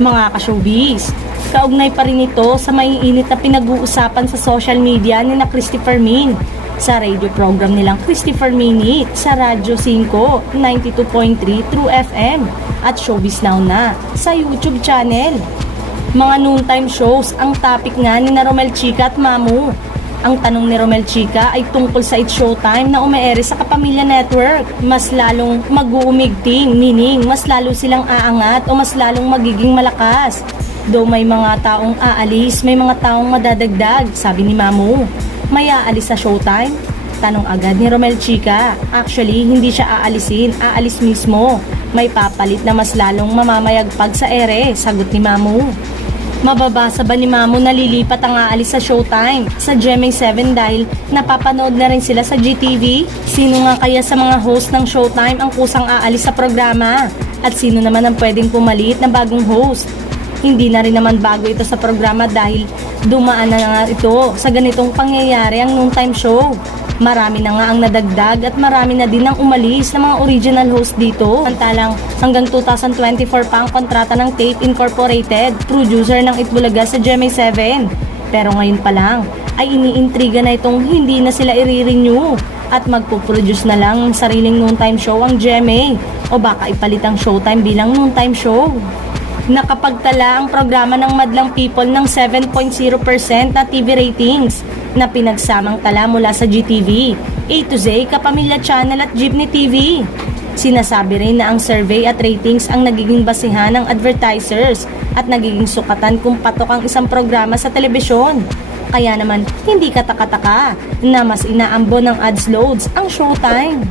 Mga ka-showbiz, kaugnay pa rin ito sa maiinit na pinag-uusapan sa social media ni na Christopher Min sa radio program nilang Christopher Minute sa Radyo 5, 92.3 True FM at Showbiz Now na sa YouTube channel. Mga noontime shows ang topic nga ni na Romel Chica at Mamu. Ang tanong ni Romel Chica ay tungkol sa It's Showtime na umeere sa Kapamilya Network. Mas lalong mag-uumigting, meaning mas lalo silang aangat o mas lalong magiging malakas. Though may mga taong aalis, may mga taong madadagdag, sabi ni Mamu. May aalis sa Showtime? Tanong agad ni Romel Chica. Actually, hindi siya aalisin, aalis mismo. May papalit na mas lalong mamamayagpag sa ere, sagot ni Mamu. Mababasa ba ni Mamu na lilipat ang aalis sa Showtime sa GMA7 dahil napapanood na rin sila sa GTV? Sino nga kaya sa mga host ng Showtime ang kusang aalis sa programa? At sino naman ang pwedeng pumalit na bagong host? Hindi na rin naman bago ito sa programa dahil dumaan na nga ito sa ganitong pangyayari ang noontime show. Marami na nga ang nadagdag at marami na din ang umalis ng mga original host dito. Samantalang hanggang 2024 pa ang kontrata ng Tape Incorporated, producer ng Itbulaga sa GMA7. Pero ngayon pa lang ay iniintriga na itong hindi na sila i-renew at magpo-produce na lang ng sariling noontime show ang GMA o baka ipalit ang Showtime bilang noontime show. Nakapagtala ang programa ng Madlang People ng 7.0% na TV ratings na pinagsamang tala mula sa GTV, A to Z, Kapamilya Channel at Jeepney TV. Sinasabi rin na ang survey at ratings ang nagiging basihan ng advertisers at nagiging sukatan kung patok ang isang programa sa telebisyon. Kaya naman hindi katakataka na mas inaambon ng ads loads ang Showtime.